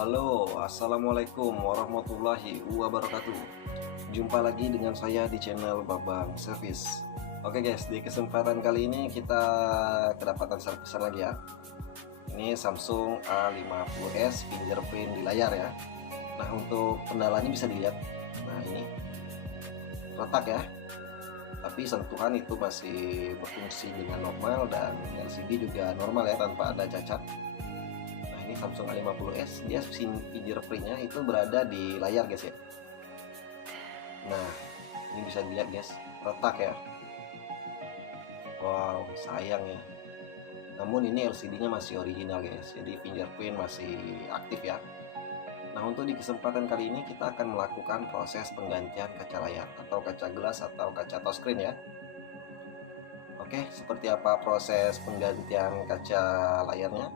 Halo, assalamualaikum warahmatullahi wabarakatuh. Jumpa lagi dengan saya di channel Babang Service. Oke guys, di kesempatan kali ini kita kedapatan servisan lagi ya. Ini Samsung A50s fingerprint di layar ya. Nah, untuk kendalanya bisa dilihat. Nah, ini retak ya. Tapi sentuhan itu masih berfungsi dengan normal dan LCD juga normal ya, tanpa ada cacat. Ini Samsung A50s, dia fingerprintnya itu berada di layar guys ya. Nah, ini bisa dilihat guys, retak ya. Wow, sayang ya. Namun ini LCD-nya masih original guys, jadi fingerprint masih aktif ya. Nah, untuk di kesempatan kali ini kita akan melakukan proses penggantian kaca layar atau kaca gelas atau kaca touchscreen ya. Oke, seperti apa proses penggantian kaca layarnya?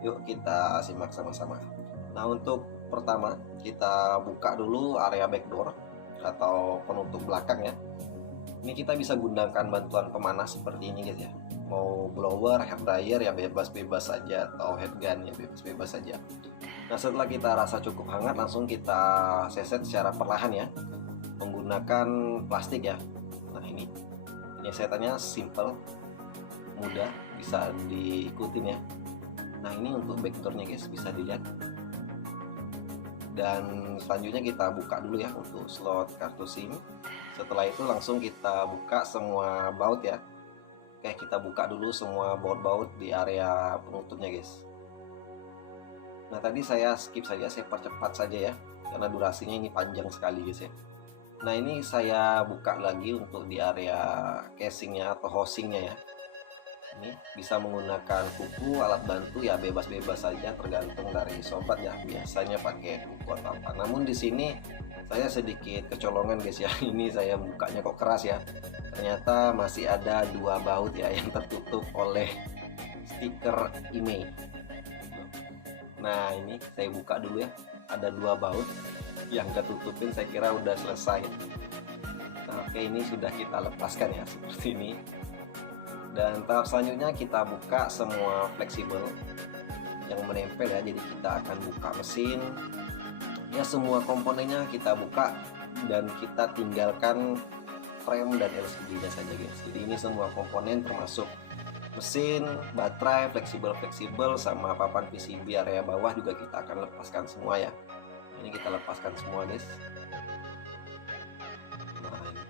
Yuk kita simak sama-sama. Nah, untuk pertama kita buka dulu area backdoor atau penutup belakang ya. Ini kita bisa gunakan bantuan pemanas seperti ini guys ya. Mau blower, hair dryer ya bebas-bebas saja, atau head gun ya bebas-bebas saja. Nah, setelah kita rasa cukup hangat, langsung kita seset secara perlahan ya, menggunakan plastik ya. Nah, ini penyesetannya simple, mudah, bisa diikutin ya. Nah, ini untuk backdoornya guys, bisa dilihat. Dan selanjutnya kita buka dulu ya untuk slot kartu SIM. Setelah itu langsung kita buka semua baut ya. Oke, kita buka dulu semua baut-baut di area penutupnya guys. Nah, tadi saya skip saja, saya percepat saja ya, karena durasinya ini panjang sekali guys ya. Nah, ini saya buka lagi untuk di area casingnya atau housingnya ya. Ini bisa menggunakan kuku, alat bantu ya bebas-bebas saja, tergantung dari sobat ya, biasanya pakai kuku atau apa. Namun di sini saya sedikit kecolongan guys ya. Ini saya bukanya kok keras ya, ternyata masih ada dua baut ya yang tertutup oleh stiker IMEI. Nah, ini saya buka dulu ya, ada dua baut yang ketutupin, saya kira udah selesai. Nah, oke, ini sudah kita lepaskan ya seperti ini. Dan tahap selanjutnya kita buka semua fleksibel yang menempel ya, jadi kita akan buka mesin ya, semua komponennya kita buka dan kita tinggalkan frame dan LCD nya saja guys. Jadi ini semua komponen termasuk mesin, baterai, fleksibel sama papan PCB area bawah juga kita akan lepaskan semua ya. Ini kita lepaskan semua guys. Nah, ini.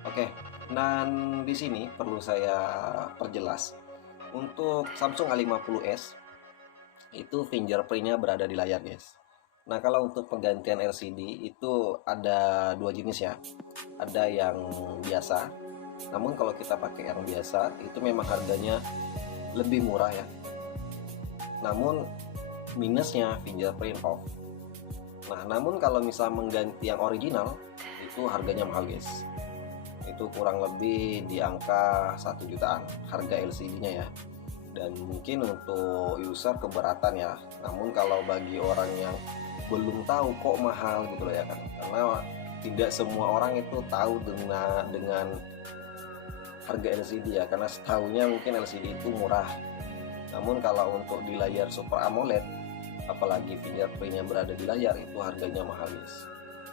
Oke, dan di sini perlu saya perjelas, untuk Samsung A50s itu fingerprintnya berada di layar guys. Nah, kalau untuk penggantian LCD itu ada dua jenis ya, ada yang biasa. Namun kalau kita pakai yang biasa itu memang harganya lebih murah ya, namun minusnya fingerprint off. Nah, namun kalau misal mengganti yang original itu harganya mahal guys, itu kurang lebih di angka 1 jutaan harga LCD-nya ya. Dan mungkin untuk user keberatan ya. Namun kalau bagi orang yang belum tahu kok mahal gitu loh ya kan, karena tidak semua orang itu tahu dengan harga LCD ya, karena setahunya mungkin LCD itu murah. Namun kalau untuk di layar Super AMOLED, apalagi fingerprintnya berada di layar, itu harganya mahal guys.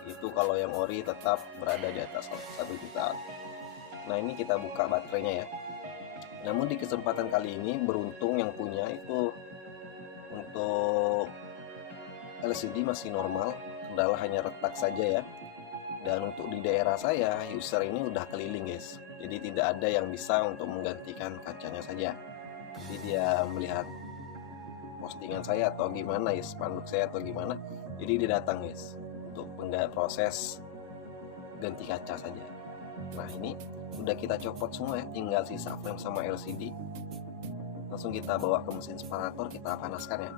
Itu kalau yang ori tetap berada di atas 1 jutaan. Nah, ini kita buka baterainya ya. Namun di kesempatan kali ini beruntung yang punya itu untuk LCD masih normal, kendala hanya retak saja ya. Dan untuk di daerah saya, user ini udah keliling guys, jadi tidak ada yang bisa untuk menggantikan kacanya saja. Jadi dia melihat postingan saya atau gimana ya, spanduk saya atau gimana, jadi dia datang guys untuk proses ganti kaca saja. Nah, ini udah kita copot semua ya, tinggal sisa frame sama LCD. Langsung kita bawa ke mesin separator, kita panaskan ya,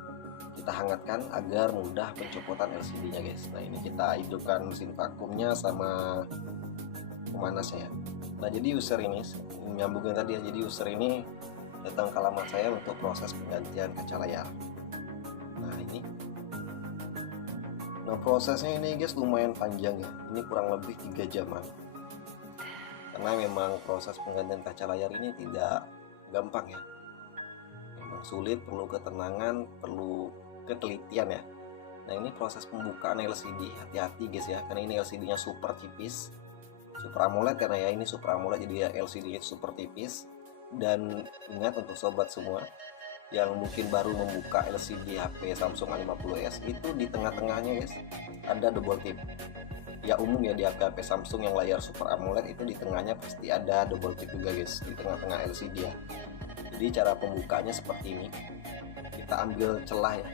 kita hangatkan agar mudah pencopotan LCD nya guys. Nah, ini kita hidupkan mesin vakumnya sama pemanasnya ya. Nah, jadi user ini nyambungin tadi ya, jadi user ini datang ke alamat saya untuk proses penggantian kaca layar. Nah, ini prosesnya ini guys lumayan panjang ya, ini kurang lebih 3 jaman, karena memang proses penggantian kaca layar ini tidak gampang ya, memang sulit, perlu ketenangan, perlu ketelitian ya. Nah ini proses pembukaan LCD, hati-hati guys ya, karena ini LCD-nya super tipis, Super AMOLED karena ya ini Super AMOLED, jadi ya LCD-nya super tipis. Dan ingat untuk sobat semua yang mungkin baru membuka LCD HP Samsung A50s, itu di tengah-tengahnya guys ada double tip. Ya umum ya di HP Samsung yang layar Super AMOLED itu di tengahnya pasti ada double tip juga guys, di tengah-tengah LCD ya. Jadi cara pembukanya seperti ini, kita ambil celah ya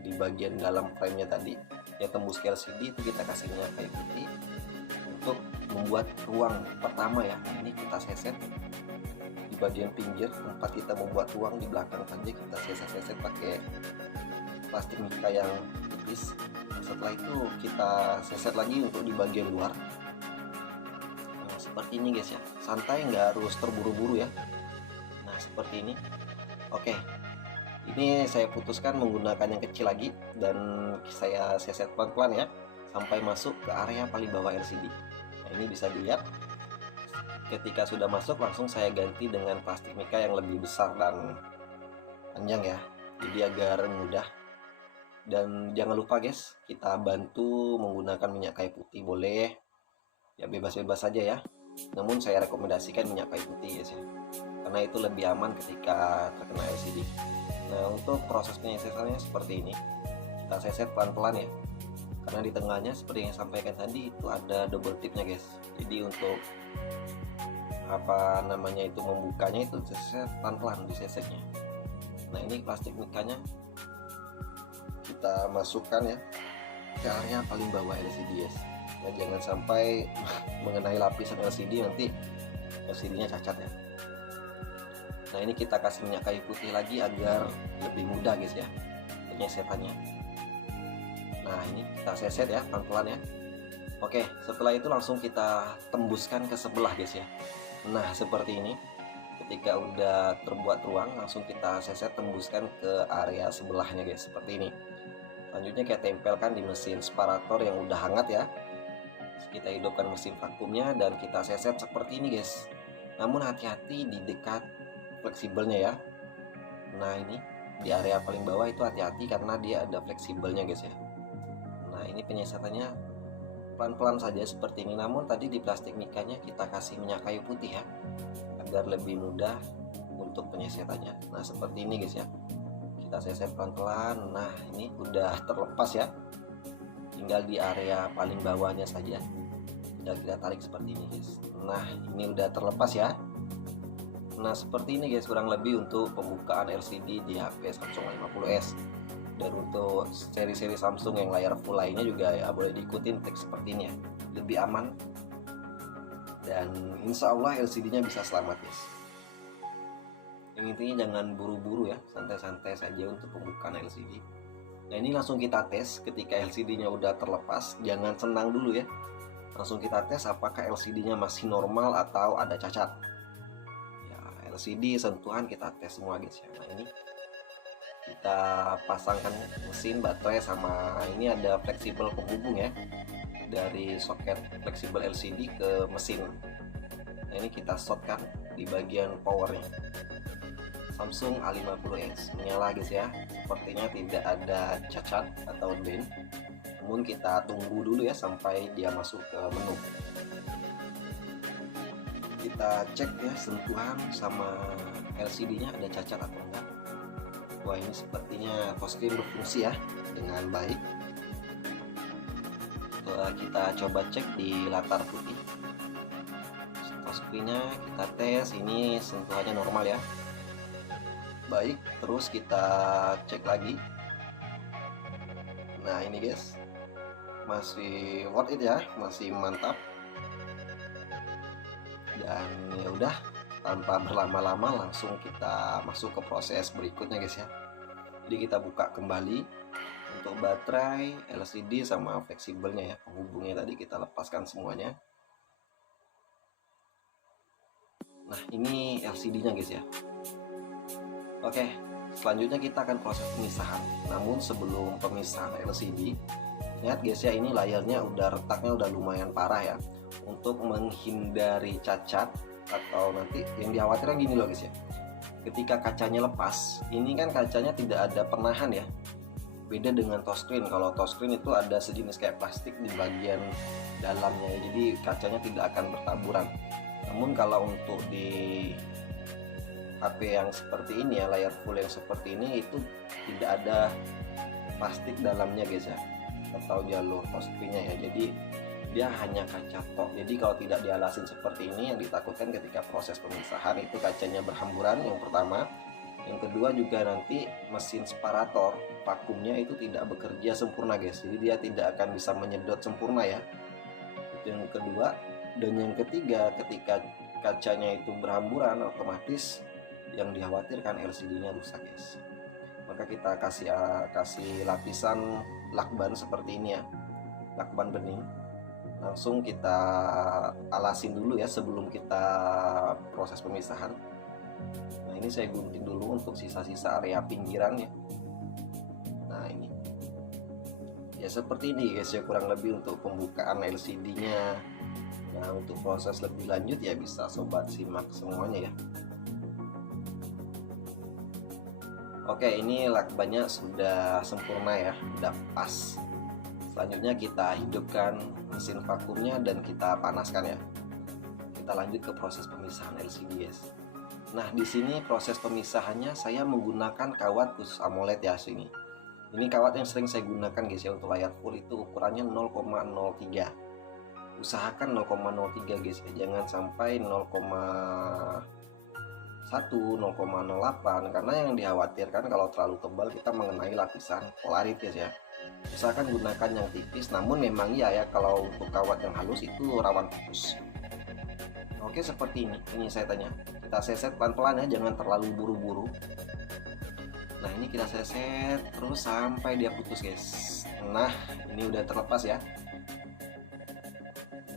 di bagian dalam frame-nya tadi ya, tembus ke LCD itu kita kasih minyak kayu putih untuk membuat ruang pertama ya. Ini kita seset di bagian pinggir tempat kita membuat ruang, di belakang saja kita seset pakai plastik mika yang tipis. Setelah itu kita seset lagi untuk di bagian luar. Nah, seperti ini guys ya, santai, nggak harus terburu-buru ya. Nah seperti ini. Oke, ini saya putuskan menggunakan yang kecil lagi dan saya seset pelan-pelan ya sampai masuk ke area paling bawah LCD. Nah ini bisa dilihat ketika sudah masuk langsung saya ganti dengan plastik mika yang lebih besar dan panjang ya, jadi agar mudah. Dan jangan lupa guys, kita bantu menggunakan minyak kayu putih, boleh ya, bebas-bebas saja ya, namun saya rekomendasikan minyak kayu putih guys ya, karena itu lebih aman ketika terkena LCD. Nah untuk proses penyesetannya seperti ini, kita seset pelan-pelan ya, karena di tengahnya seperti yang saya sampaikan tadi itu ada double tipnya guys. Jadi untuk apa namanya itu membukanya itu seset pelan-pelan di sesetnya. Nah ini plastik mikanya kita masukkan ya ke area paling bawah LCD guys. Nah, jangan sampai mengenai lapisan LCD, nanti LCD-nya cacat ya. Nah ini kita kasih minyak kayu putih lagi agar lebih mudah guys ya penyesetannya. Nah ini kita seset ya pelan-pelan ya. Oke, setelah itu langsung kita tembuskan ke sebelah guys ya. Nah seperti ini, ketika udah terbuat ruang langsung kita seset tembuskan ke area sebelahnya guys, seperti ini. Selanjutnya kita tempelkan di mesin separator yang udah hangat ya. Kita hidupkan mesin vakumnya dan kita seset seperti ini guys. Namun hati-hati di dekat fleksibelnya ya. Nah ini di area paling bawah itu hati-hati karena dia ada fleksibelnya guys ya. Nah ini penyesatannya pelan-pelan saja seperti ini, namun tadi di plastik mikanya kita kasih minyak kayu putih ya agar lebih mudah untuk penyesatannya. Nah seperti ini guys ya, kita seset pelan-pelan. Nah ini udah terlepas ya, tinggal di area paling bawahnya saja, tinggal kita tarik seperti ini guys. Nah ini udah terlepas ya. Nah seperti ini guys kurang lebih untuk pembukaan LCD di HP Samsung A50s. Dan untuk seri-seri Samsung yang layar full lainnya juga ya boleh diikutin teks seperti ini ya, lebih aman. Dan insya Allah LCD-nya bisa selamat guys. Yang intinya jangan buru-buru ya, santai-santai saja untuk pembukaan LCD. Nah ini langsung kita tes ketika LCD-nya udah terlepas, jangan senang dulu ya. Langsung kita tes apakah LCD-nya masih normal atau ada cacat. LCD sentuhan kita tes semua guys ya. Nah ini kita pasangkan mesin, baterai, sama ini ada fleksibel penghubung ya dari soket fleksibel LCD ke mesin. Nah ini kita shotkan di bagian powernya. Samsung A50s menyala guys ya, sepertinya tidak ada cacat atau den, namun kita tunggu dulu ya sampai dia masuk ke menu. Kita cek ya sentuhan sama LCD-nya ada cacat atau enggak. Wah ini sepertinya touchscreen berfungsi ya dengan baik. Setelah kita coba cek di latar putih, touchscreen-nya kita tes, ini sentuhannya normal ya. Baik, terus kita cek lagi. Nah ini guys, masih worth it ya, masih mantap. Dan ya udah, tanpa berlama-lama langsung kita masuk ke proses berikutnya guys ya. Jadi kita buka kembali untuk baterai, LCD sama fleksibelnya ya, penghubungnya tadi kita lepaskan semuanya. Nah ini LCD-nya guys ya. Oke, selanjutnya kita akan proses pemisahan. Namun sebelum pemisahan LCD, lihat guys ya, ini layarnya udah retaknya udah lumayan parah ya. Untuk menghindari cacat atau nanti yang dikhawatirkan gini loh guys ya, ketika kacanya lepas, ini kan kacanya tidak ada penahan ya, Beda dengan touchscreen. Kalau touchscreen itu ada sejenis kayak plastik di bagian dalamnya, jadi kacanya tidak akan bertaburan. Namun kalau untuk di HP yang seperti ini ya, layar full yang seperti ini, itu tidak ada plastik dalamnya guys ya, atau jalur touchscreen-nya ya. Jadi dia hanya kaca tok. Jadi kalau tidak dialasin seperti ini, yang ditakutkan ketika proses pemisahan itu kacanya berhamburan, yang pertama. Yang kedua juga nanti mesin separator vakumnya itu tidak bekerja sempurna guys, jadi dia tidak akan bisa menyedot sempurna ya. Itu yang kedua. Dan yang ketiga, ketika kacanya itu berhamburan, otomatis yang dikhawatirkan LCD-nya rusak guys. Maka kita kasih lapisan lakban seperti ini ya, lakban bening. Langsung kita alasin dulu ya sebelum kita proses pemisahan. Nah, ini saya gunting dulu untuk sisa-sisa area pinggiran ya. Nah, ini ya seperti ini guys ya, kurang lebih untuk pembukaan LCD-nya. Nah, untuk proses lebih lanjut ya bisa sobat simak semuanya ya. Oke, ini lakbannya sudah sempurna ya, udah pas. Selanjutnya kita hidupkan mesin vakumnya dan kita panaskan ya. Kita lanjut ke proses pemisahan LCD guys. Nah, di sini proses pemisahannya saya menggunakan kawat khusus AMOLED ya sini. Ini kawat yang sering saya gunakan guys ya untuk layar full, itu ukurannya 0,03. Usahakan 0,03 guys ya, jangan sampai 0,1, 0,08, karena yang dikhawatirkan kalau terlalu tebal kita mengenai lapisan polaritis ya. Usahakan gunakan yang tipis, namun memang ya kalau untuk kawat yang halus itu rawan putus. Oke, seperti ini saya tanya. Kita seset pelan-pelan ya, jangan terlalu buru-buru. Nah, ini kita seset terus sampai dia putus guys. Nah, ini udah terlepas ya.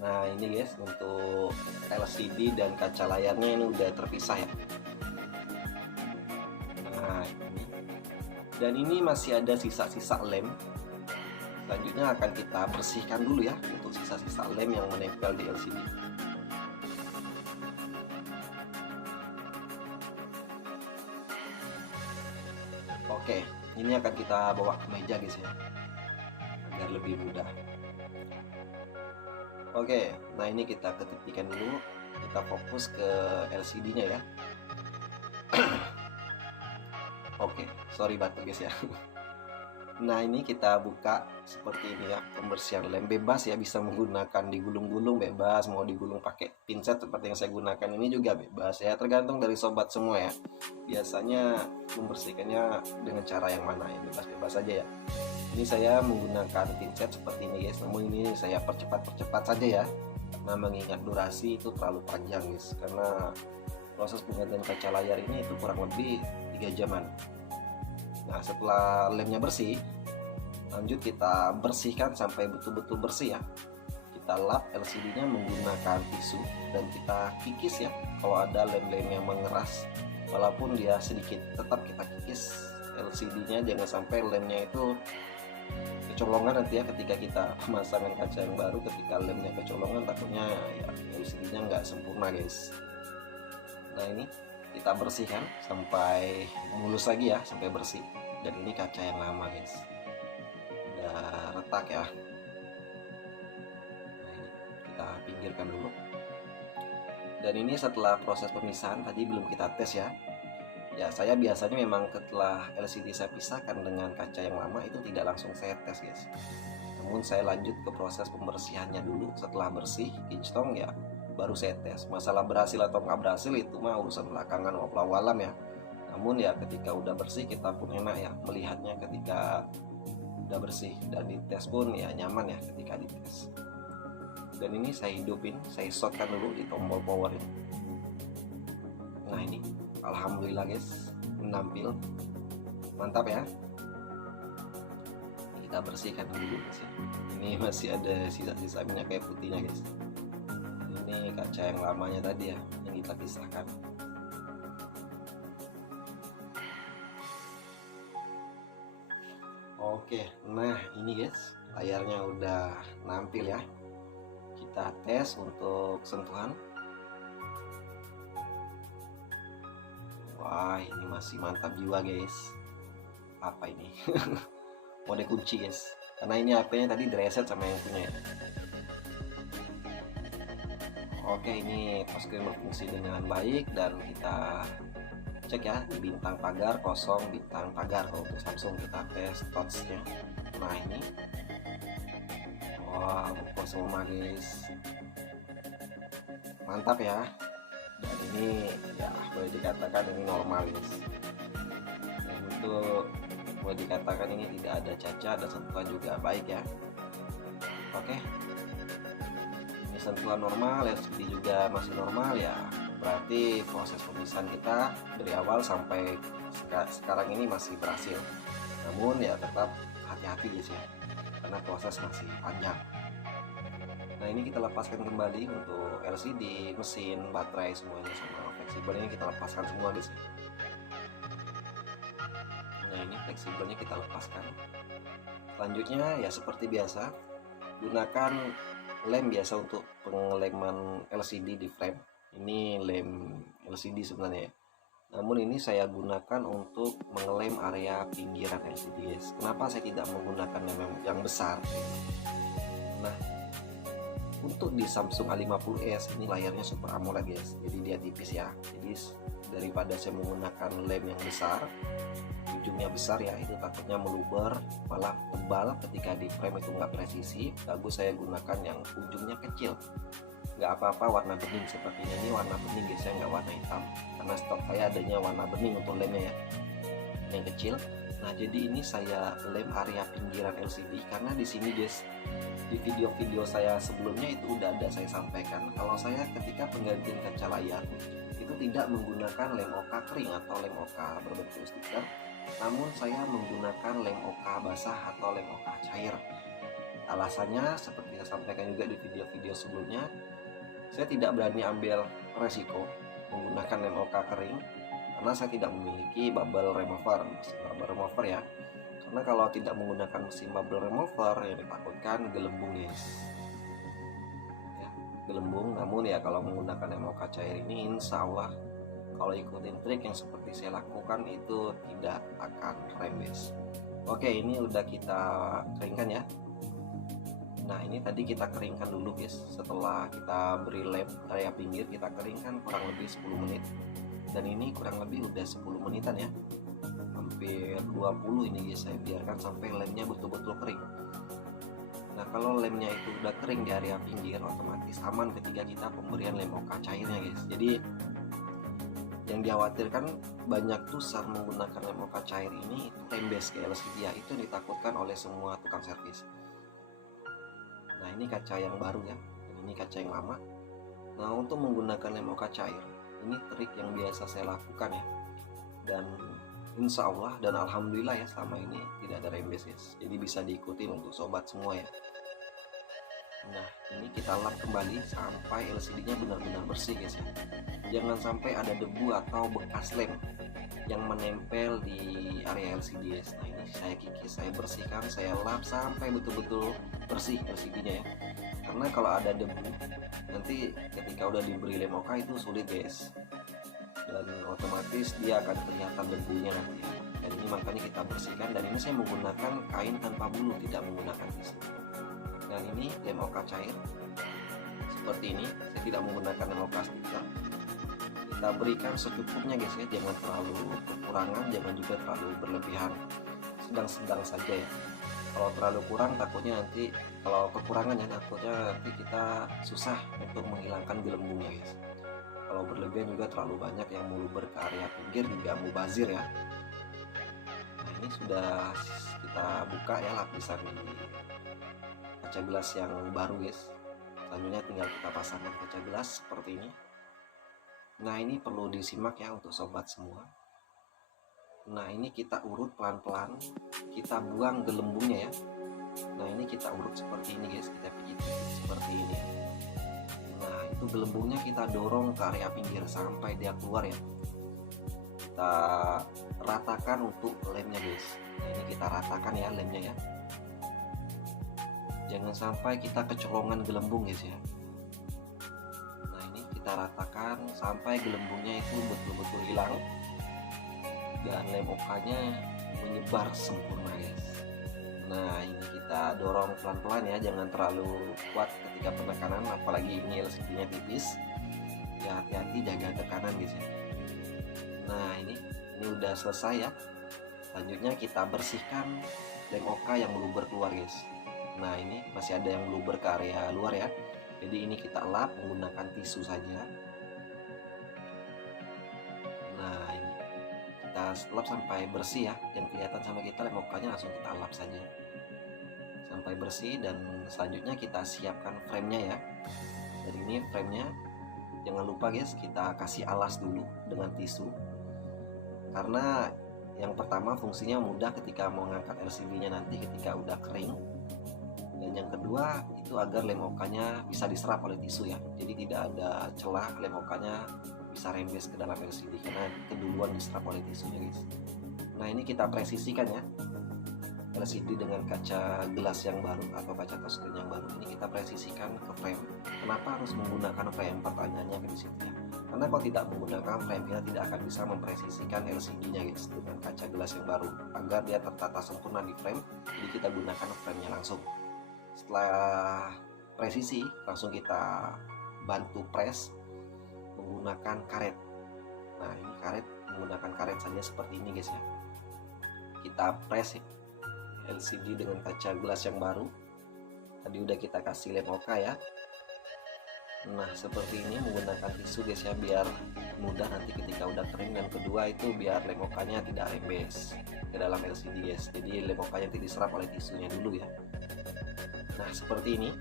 Nah, ini guys untuk LCD dan kaca layarnya ini udah terpisah ya. Nah, ini. Dan ini masih ada sisa-sisa lem. Selanjutnya akan kita bersihkan dulu ya untuk sisa-sisa lem yang menempel di LCD. Oke, ini akan kita bawa ke meja guys ya, agar lebih mudah. Oke, nah ini kita ketikkan dulu, kita fokus ke LCD-nya ya. Oke, sorry batuk guys ya. Nah, ini kita buka seperti ini ya, pembersihan lem bebas ya, bisa menggunakan digulung-gulung bebas, mau digulung pakai pinset seperti yang saya gunakan ini juga bebas ya, tergantung dari sobat semua ya. Biasanya membersihkannya dengan cara yang mana ya, bebas-bebas saja ya. Ini saya menggunakan pinset seperti ini guys, namun ini saya percepat saja ya, karena mengingat durasi itu terlalu panjang guys, karena proses penggantian kaca layar ini itu kurang lebih 3 jaman. Nah, setelah lemnya bersih, lanjut kita bersihkan sampai betul-betul bersih ya. Kita lap LCD-nya menggunakan tisu dan kita kikis ya. Kalau ada lem-lem yang mengeras, walaupun dia sedikit, tetap kita kikis LCD-nya, jangan sampai lemnya itu kecolongan nanti ya ketika kita pemasangan kaca yang baru. Ketika lemnya kecolongan, takutnya ya LCD-nya nggak sempurna guys. Nah, ini kita bersihkan sampai mulus lagi ya, sampai bersih. Dan ini kaca yang lama guys, udah retak ya. Nah, ini kita pinggirkan dulu. Dan ini setelah proses pemisahan tadi belum kita tes ya. Ya, saya biasanya memang setelah LCD saya pisahkan dengan kaca yang lama itu tidak langsung saya tes guys, namun saya lanjut ke proses pembersihannya dulu. Setelah bersih kinclong ya baru saya tes. Masalah berhasil atau nggak berhasil itu mah urusan belakangan, wallahu alam ya. Namun ya ketika udah bersih kita pun enak ya melihatnya ketika udah bersih, dan dites pun ya nyaman ya ketika dites. Dan ini saya hidupin, saya shotkan dulu di tombol power ini. Nah, ini alhamdulillah guys, menampil mantap ya. Kita bersihkan dulu guys ya. Ini masih ada sisa-sisa minyak kayu putihnya guys. Ini kaca yang lamanya tadi ya, yang kita pisahkan. Oke, nah ini guys, layarnya udah nampil ya. Kita tes untuk sentuhan. Wah, ini masih mantap jiwa guys. Apa ini? mode kunci guys, karena ini HP-nya tadi direset sama yang punya ya. Oke, ini touchscreen berfungsi dengan baik, dan kita cek ya di bintang pagar kosong, bintang pagar untuk Samsung, kita tes touch-nya. Nah ini, wah, wow, semua guys, mantap ya. Dan ini ya boleh dikatakan ini normal guys. Dan untuk boleh dikatakan ini tidak ada cacat, dan sentuhan juga baik ya. Oke, ini sentuhan normal, LCD juga masih normal ya. Berarti proses pemisahan kita dari awal sampai sekarang ini masih berhasil. Namun ya tetap hati-hati guys ya, karena proses masih panjang. Nah ini kita lepaskan kembali untuk LCD, mesin, baterai, semuanya sama fleksibel ini kita lepaskan semua guys. Nah ini fleksibelnya kita lepaskan. Selanjutnya ya seperti biasa, gunakan lem biasa untuk pengeleman LCD di frame. Ini lem LCD sebenarnya ya. Namun ini saya gunakan untuk mengelem area pinggiran LCD guys. Kenapa saya tidak menggunakan lem yang besar? Nah, untuk di Samsung A50s ini layarnya Super AMOLED guys, jadi dia tipis ya. Jadi daripada saya menggunakan lem yang besar, ujungnya besar ya, itu takutnya meluber, malah tebal ketika di frame itu nggak presisi. Bagus saya gunakan yang ujungnya kecil, nggak apa-apa warna bening seperti ini warna bening guys, saya nggak warna hitam, karena stok saya adanya warna bening untuk lemnya ya, yang kecil. Nah jadi ini saya lem area pinggiran LCD, karena di sini guys, di video-video saya sebelumnya itu udah ada saya sampaikan kalau saya ketika penggantian kaca layar itu tidak menggunakan lem oka kering atau lem oka berbentuk stiker, namun saya menggunakan lem oka basah atau lem oka cair. Alasannya seperti saya sampaikan juga di video-video sebelumnya, saya tidak berani ambil resiko menggunakan lem oka kering karena saya tidak memiliki bubble remover, mesin bubble remover ya. Karena kalau tidak menggunakan mesin bubble remover yang ditakutkan gelembung guys ya, gelembung. Namun ya kalau menggunakan lem oka cair ini insya Allah kalau ikutin trik yang seperti saya lakukan itu tidak akan rembes. Oke, ini udah kita keringkan ya. Nah ini tadi kita keringkan dulu guys, setelah kita beri lem area pinggir kita keringkan kurang lebih 10 menit, dan ini kurang lebih udah 10 menitan ya, hampir 20 ini guys saya biarkan sampai lemnya betul-betul kering. Nah kalau lemnya itu udah kering di area pinggir, otomatis aman ketika kita pemberian lem oka cairnya guys. Jadi yang dikhawatirkan banyak tuh saat menggunakan lem oka cair ini itu rembes ke LCD ya, itu yang ditakutkan oleh semua tukang servis. Nah ini kaca yang baru ya, dan ini kaca yang lama. Nah untuk menggunakan lem oka cair, ini trik yang biasa saya lakukan ya, dan insya Allah dan alhamdulillah ya selama ini tidak ada rembes guys, jadi bisa diikuti untuk sobat semua ya. Nah ini kita lap kembali sampai LCD-nya benar-benar bersih guys ya. Jangan sampai ada debu atau bekas lem yang menempel di area LCD guys. Nah ini saya kikis, saya bersihkan, saya lap sampai betul-betul bersih LCD-nya ya. Karena kalau ada debu nanti ketika udah diberi lem oka itu sulit guys, dan otomatis dia akan kelihatan debunya nanti ya. Dan ini makanya kita bersihkan, dan ini saya menggunakan kain tanpa bulu, tidak menggunakan tisu. Dan ini lem oka cair seperti ini, saya tidak menggunakan lem oka stiker. Kita berikan secukupnya guys ya, jangan terlalu kekurangan, jangan juga terlalu berlebihan, sedang-sedang saja ya. Kalau terlalu kurang takutnya nanti, kalau kekurangan ya takutnya nanti kita susah untuk menghilangkan gelembungnya guys. Kalau berlebihan juga terlalu banyak yang meluber ke area pinggir juga mubazir ya. Nah ini sudah kita buka ya lapisan di kaca gelas yang baru guys. Selanjutnya tinggal kita pasangkan kaca gelas seperti ini. Nah ini perlu disimak ya untuk sobat semua. Nah ini kita urut pelan-pelan, kita buang gelembungnya ya. Nah ini kita urut seperti ini guys, kita pijit seperti ini. Nah itu gelembungnya kita dorong ke area pinggir sampai dia keluar ya. Kita ratakan untuk lemnya guys. Nah ini kita ratakan ya lemnya ya. Jangan sampai kita kecolongan gelembung guys ya. Nah ini kita ratakan sampai gelembungnya itu betul-betul hilang dan lem okanya menyebar sempurna guys. Nah, ini kita dorong pelan-pelan ya, jangan terlalu kuat ketika penekanan, apalagi ini LCD-nya tipis. Ya hati-hati jaga tekanan guys ya. Nah, ini udah selesai ya. Selanjutnya kita bersihkan lem OK yang meluber keluar guys. Nah, ini masih ada yang meluber ke area luar ya. Jadi ini kita lap menggunakan tisu saja. Nah, ini kita lap sampai bersih ya, yang kelihatan sama kita lem OK-nya langsung kita lap saja sampai bersih. Dan selanjutnya kita siapkan framenya ya. Jadi ini framenya, jangan lupa guys, kita kasih alas dulu dengan tisu, karena yang pertama fungsinya mudah ketika mau ngangkat LCD-nya nanti ketika udah kering. Dan yang kedua itu agar lem OK-nya bisa diserap oleh tisu ya, jadi tidak ada celah lem OK-nya bisa rembes ke dalam LCD karena keduluan diserap oleh tisunya guys. Nah, ini kita presisikan ya, LCD dengan kaca gelas yang baru atau kaca touchscreen yang baru ini kita presisikan ke frame. Kenapa harus menggunakan frame? Pertanyaannya di situ ya. Karena kalau tidak menggunakan frame, kita tidak akan bisa mempresisikan LCD-nya guys dengan kaca gelas yang baru agar dia tertata sempurna di frame. Jadi kita gunakan frame-nya langsung. Setelah presisi, langsung kita bantu press menggunakan karet. Nah, ini karet, menggunakan karet saja seperti ini guys ya. Kita press LCD dengan kaca gelas yang baru. Tadi udah kita kasih lem OK ya. Nah, seperti ini menggunakan tisu guys ya, biar mudah nanti ketika udah kering. Dan kedua itu biar lem OK-nya tidak rembes ke dalam LCD guys. Jadi lem OK-nya tidak diserap oleh tisunya dulu ya. Nah, seperti ini.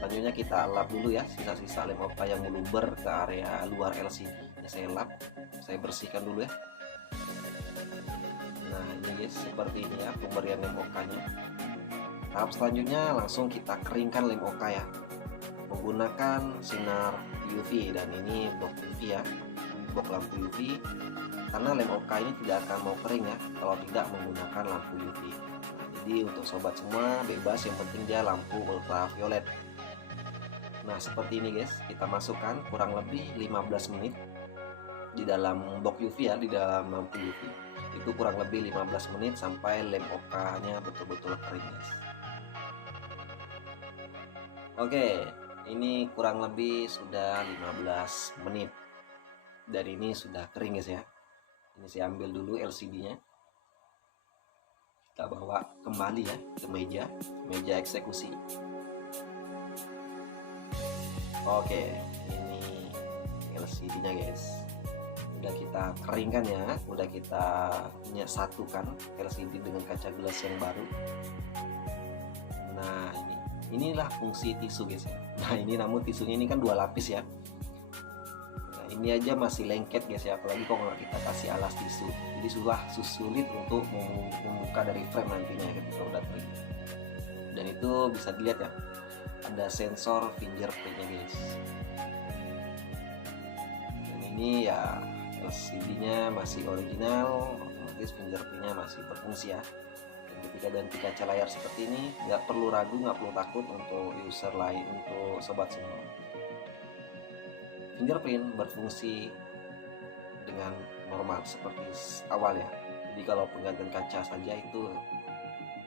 Selanjutnya kita lap dulu ya sisa-sisa lem OK yang meluber ke area luar LCD. Nah, saya lap, saya bersihkan dulu ya. Nah, ini guys, seperti ini ya pemberian lem OK-nya. Tahap selanjutnya langsung kita keringkan lem OK ya, menggunakan sinar UV. Dan ini box UV ya, box lampu UV, karena lem OK ini tidak akan mau kering ya kalau tidak menggunakan lampu UV. Nah, jadi untuk sobat semua bebas, yang penting dia lampu ultraviolet. Nah, seperti ini guys, kita masukkan kurang lebih 15 menit di dalam box UV ya, di dalam lampu UV. Itu kurang lebih 15 menit sampai lem OK-nya betul-betul kering guys. Oke, ini kurang lebih sudah 15 menit dan ini sudah kering guys ya. Ini saya ambil dulu LCD-nya, kita bawa kembali ya ke meja eksekusi. Oke, ini LCD-nya guys, udah kita keringkan ya, udah kita satukan LCD dengan kaca gelas yang baru. Nah, inilah fungsi tisu guys ya. Nah, ini namun tisunya ini kan 2 lapis ya. Nah, ini aja masih lengket guys ya, apalagi kalau kita kasih alas tisu, jadi sulit untuk membuka dari frame nantinya ketika udah kering. Dan itu bisa dilihat ya, ada sensor fingerprint-nya guys. Dan ini ya LCD-nya masih original, otomatis fingerprint-nya masih berfungsi ya. Dan ketika ganti kaca layar seperti ini, nggak perlu ragu, nggak perlu takut untuk user lain, untuk sobat semua. Fingerprint berfungsi dengan normal seperti awal ya. Jadi kalau penggantian kaca saja itu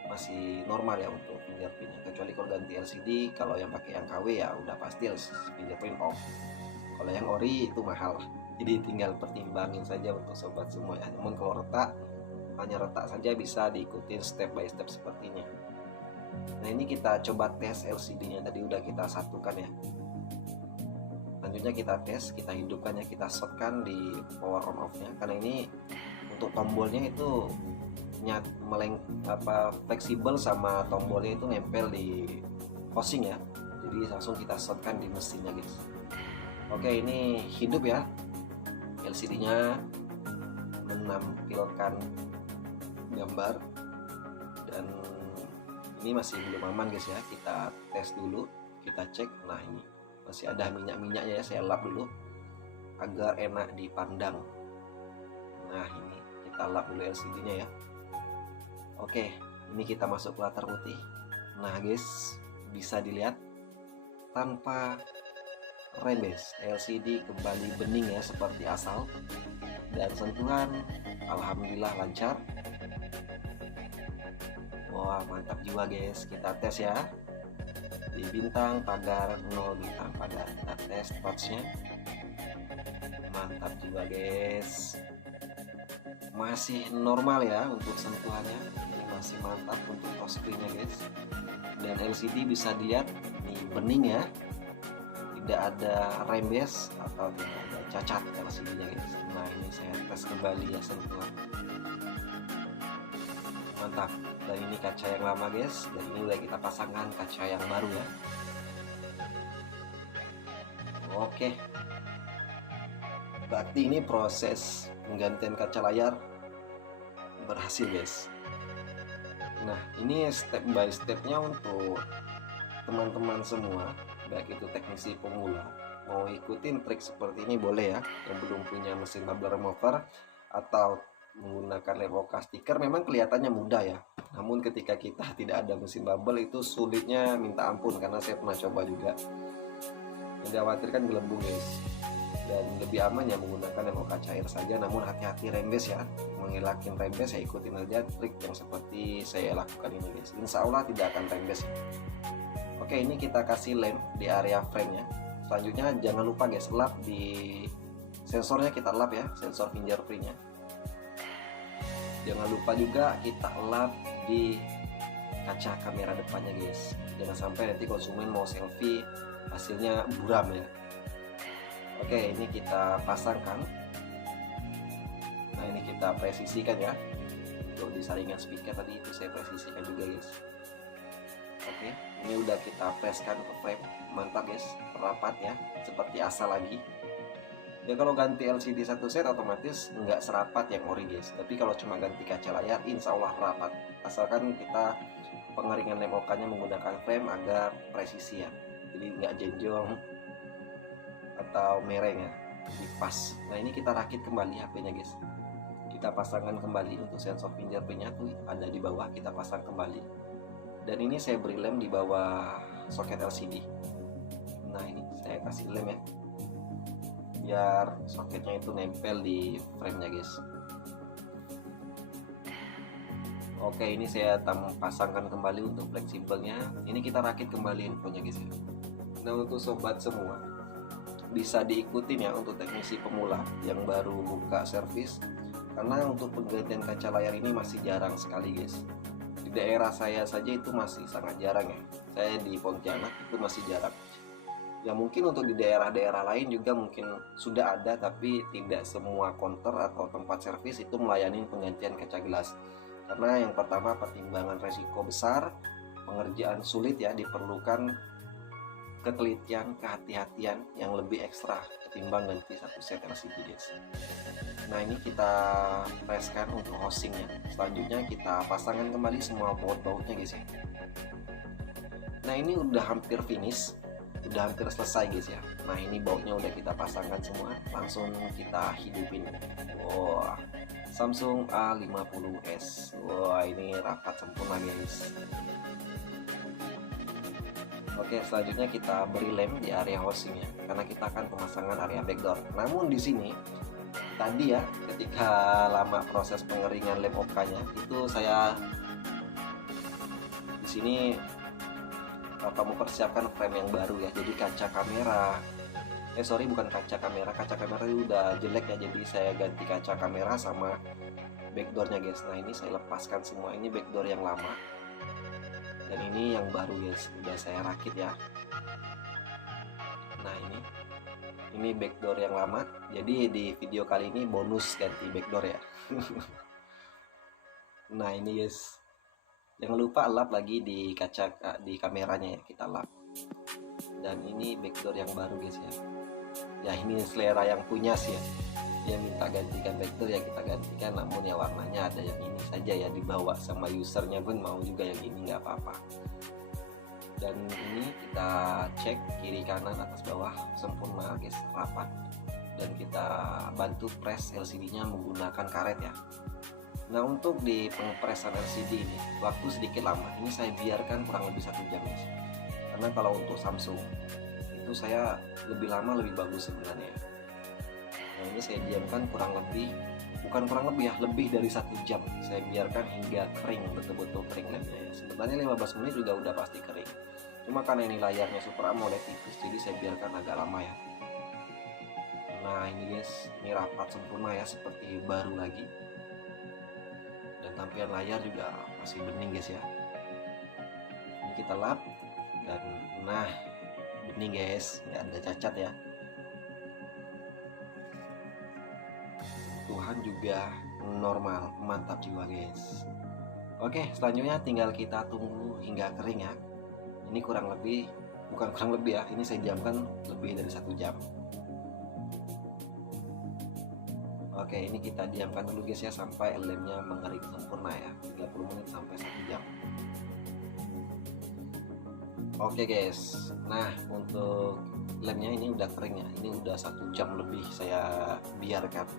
masih normal ya untuk fingerprintnya, kecuali kalau ganti LCD. Kalau yang pakai yang KW ya udah pasti fingerprint off. Kalau yang ori itu mahal, jadi tinggal pertimbangin saja untuk sobat semua ya. Namun kalau retak, hanya retak saja bisa diikutin step by step sepertinya. Nah, ini kita coba tes LCD-nya, tadi udah kita satukan ya. Selanjutnya kita tes, kita hidupkan ya, kita shotkan di power on off-nya, karena ini untuk tombolnya itu fleksibel sama tombolnya itu nempel di housing ya, jadi langsung kita shotkan di mesinnya guys. Oke, ini hidup ya, LCD-nya menampilkan gambar dan ini masih belum aman guys ya. Kita tes dulu, kita cek. Nah, ini masih ada minyak-minyaknya ya, saya lap dulu agar enak dipandang. Nah, ini kita lap dulu LCD-nya ya. Oke, ini kita masuk ke latar putih. Nah guys, bisa dilihat tanpa rembes, LCD kembali bening ya seperti asal, dan sentuhan alhamdulillah lancar. Wah, mantap juga guys. Kita tes ya. Di bintang, pagar, 0 bintang, pagar. Kita tes touchnya. Mantap juga guys. Masih normal ya untuk sentuhannya. Ini masih mantap untuk touch screen-nya guys. Dan LCD bisa dilihat ini bening ya. Tidak ada rembes atau tidak ada cacat LCD-nya guys. Nah, ini saya tes kembali ya sentuhan. Mantap. Dan ini kaca yang lama guys, dan ini udah kita pasangkan kaca yang baru ya. Oke, berarti ini proses penggantian kaca layar berhasil guys. Nah, ini step by stepnya untuk teman-teman semua, baik itu teknisi pemula, mau ikutin trik seperti ini boleh ya, yang belum punya mesin bubble remover atau menggunakan lem OK stiker. Memang kelihatannya mudah ya, namun ketika kita tidak ada mesin bubble itu sulitnya minta ampun, karena saya pernah coba juga. Yang dikhawatirkan gelembung guys, dan lebih aman ya menggunakan lem OK cair saja, namun hati-hati rembes ya. Menghilangkan rembes ya ikutin aja trik yang seperti saya lakukan ini guys, insya Allah tidak akan rembes. Oke, ini kita kasih lem di area frame nya. Selanjutnya jangan lupa guys, lap di sensornya, kita lap ya, sensor fingerprintnya. Jangan lupa juga kita lap di kaca kamera depannya guys. Jangan sampai nanti konsumen mau selfie hasilnya buram ya. Oke, ini kita pasangkan. Nah, ini kita presisikan ya. Untuk di saringan speaker tadi itu saya presisikan juga guys. Oke, ini udah kita preskan ke frame. Mantap guys, rapat ya, seperti asal lagi. Ya kalau ganti LCD satu set otomatis nggak serapat yang ori guys, tapi kalau cuma ganti kaca layar insya Allah rapat, asalkan kita pengeringan lem OK nya menggunakan frame agar presisi ya, jadi nggak jenjong atau mereng ya, jadi pas. Nah, ini kita rakit kembali HP nya guys, kita pasangkan kembali untuk sensor fingerprintnya tuh ada di bawah, kita pasang kembali. Dan ini saya beri lem di bawah soket LCD. Nah, ini saya kasih lem ya, biar soketnya itu nempel di frame-nya guys. Oke, ini saya pasangkan kembali untuk fleksibelnya. Ini kita rakit kembali infonya guys ya. Nah, untuk sobat semua bisa diikutin ya untuk teknisi pemula yang baru buka servis, karena untuk penggantian kaca layar ini masih jarang sekali guys. Di daerah saya saja itu masih sangat jarang ya. Saya di Pontianak itu masih jarang. Ya mungkin untuk di daerah-daerah lain juga mungkin sudah ada, tapi tidak semua counter atau tempat servis itu melayani penggantian kaca gelas. Karena yang pertama pertimbangan resiko besar, pengerjaan sulit ya, diperlukan ketelitian, kehati-hatian yang lebih ekstra ketimbang ganti satu set LCD guys. Nah, ini kita preskan untuk housingnya. Selanjutnya kita pasangkan kembali semua baut-bautnya guys ya. Nah, ini udah hampir finish, udah hampir selesai guys ya. Nah, ini bautnya udah kita pasangkan semua, langsung kita hidupin. Wah, Samsung A50s. Wah, ini rapat sempurna guys. Oke, selanjutnya kita beri lem di area housingnya, karena kita akan pemasangan area backdoor. Namun di sini tadi ya, ketika lama proses pengeringan lem OK-nya itu saya di sini kamu persiapkan frame yang baru ya, jadi kaca kamera bukan kaca kamera itu udah jelek ya, jadi saya ganti kaca kamera sama backdoornya guys. Nah, ini saya lepaskan semua, ini backdoor yang lama dan ini yang baru guys, udah saya rakit ya. Nah, ini backdoor yang lama, jadi di video kali ini bonus ganti backdoor ya. Nah, ini guys, jangan lupa lap lagi di kaca di kameranya ya, kita lap. Dan ini backdoor yang baru guys ya. Ya, ini selera yang punya sih ya, dia minta gantikan backdoor ya kita gantikan, namun ya warnanya ada yang ini saja ya, dibawa sama usernya pun mau juga yang ini, nggak apa-apa. Dan ini kita cek kiri kanan atas bawah sempurna guys, rapat. Dan kita bantu press LCD nya menggunakan karet ya. Nah, untuk di pengpresan LCD ini waktu sedikit lama, ini saya biarkan kurang lebih 1 jam guys, karena kalau untuk Samsung itu saya lebih lama lebih bagus sebenarnya. Nah, ini saya diamkan kurang lebih bukan kurang lebih ya, lebih dari 1 jam saya biarkan hingga kering, betul-betul kering lampnya ya. Sebenarnya 15 menit juga udah pasti kering, cuma karena ini layarnya Super AMOLED tipis, jadi saya biarkan agak lama ya. Nah ini guys, ini rapat sempurna ya, seperti baru lagi, dan tampilan layar juga masih bening guys ya. Ini kita lap, dan nah bening guys, nggak ada cacat ya. Tuhan juga normal, mantap jiwa guys. Oke, selanjutnya tinggal kita tunggu hingga kering ya. Ini kurang lebih, bukan kurang lebih ya, ini saya diamkan lebih dari 1 jam. Oke, ini kita diamkan dulu guys ya, sampai lemnya mengering sempurna ya, 30 menit sampai 1 jam. Oke guys, nah untuk lemnya ini udah kering ya, ini udah 1 jam lebih saya biarkan.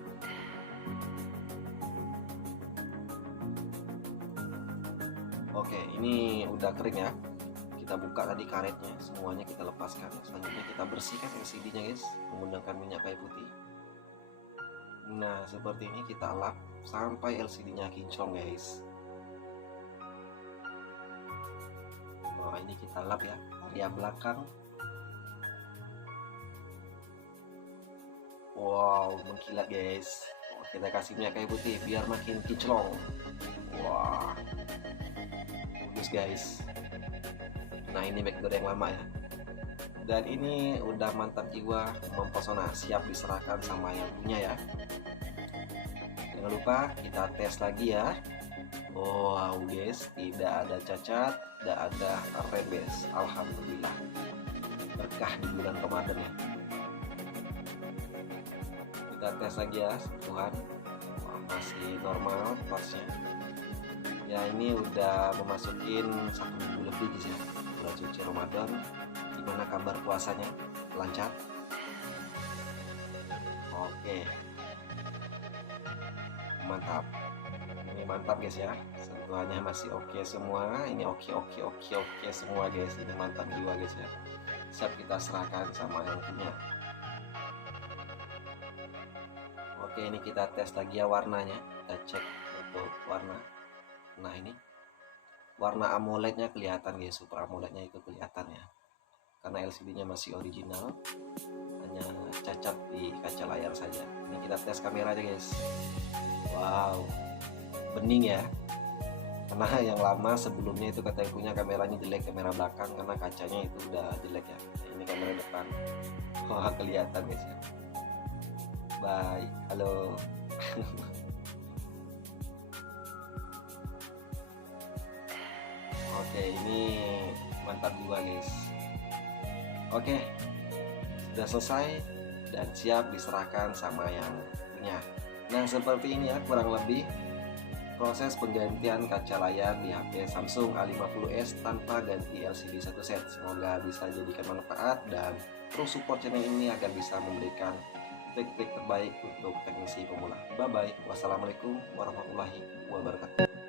Oke, ini udah kering ya. Kita buka tadi karetnya, semuanya kita lepaskan. Selanjutnya kita bersihkan LCD-nya guys, menggunakan minyak kayu putih. Nah, seperti ini kita lap sampai LCD-nya kinclong guys. Nah, ini kita lap ya, area belakang. Wow, mengkilat guys. Kita kasih minyak kayu putih biar makin kinclong. Wah, bagus guys. Nah ini backdoor yang lama ya, dan ini udah mantap jiwa, mempesona, siap diserahkan sama yang punya ya. Jangan lupa kita tes lagi ya. Wow guys, tidak ada cacat, tidak ada rebes, alhamdulillah, berkah di bulan Ramadan ya. Kita tes lagi ya, Tuhan. Wah, masih normal pasnya ya. Ini udah memasukin 1 minggu lebih guys ya, bulan suci Ramadan. Gimana kabar puasanya? Lancar? Oke, mantap. Ini mantap guys ya, sentuhannya masih oke semua. Ini oke semua guys. Ini mantap jiwa guys ya, siap kita serahkan sama yang punya. Oke, ini kita tes lagi ya warnanya, kita cek untuk warna. Nah ini warna AMOLED-nya kelihatan guys, Super AMOLED-nya itu kelihatan ya, karena LCD-nya masih original, hanya cacat di kaca layar saja. Ini kita tes kamera aja guys. Wow, bening ya, karena yang lama sebelumnya itu katanya punya kameranya jelek, kamera belakang, karena kacanya itu udah jelek ya. Ini kamera depan, wah kelihatan guys ya. Bye, halo. Oke, ini mantap juga guys. Oke, sudah selesai dan siap diserahkan sama yang punya. Nah seperti ini ya kurang lebih proses penggantian kaca layar di HP Samsung A50s tanpa ganti LCD satu set. Semoga bisa jadikan manfaat dan terus support channel ini agar bisa memberikan trik-trik terbaik untuk teknisi pemula. Bye bye. Wassalamualaikum warahmatullahi wabarakatuh.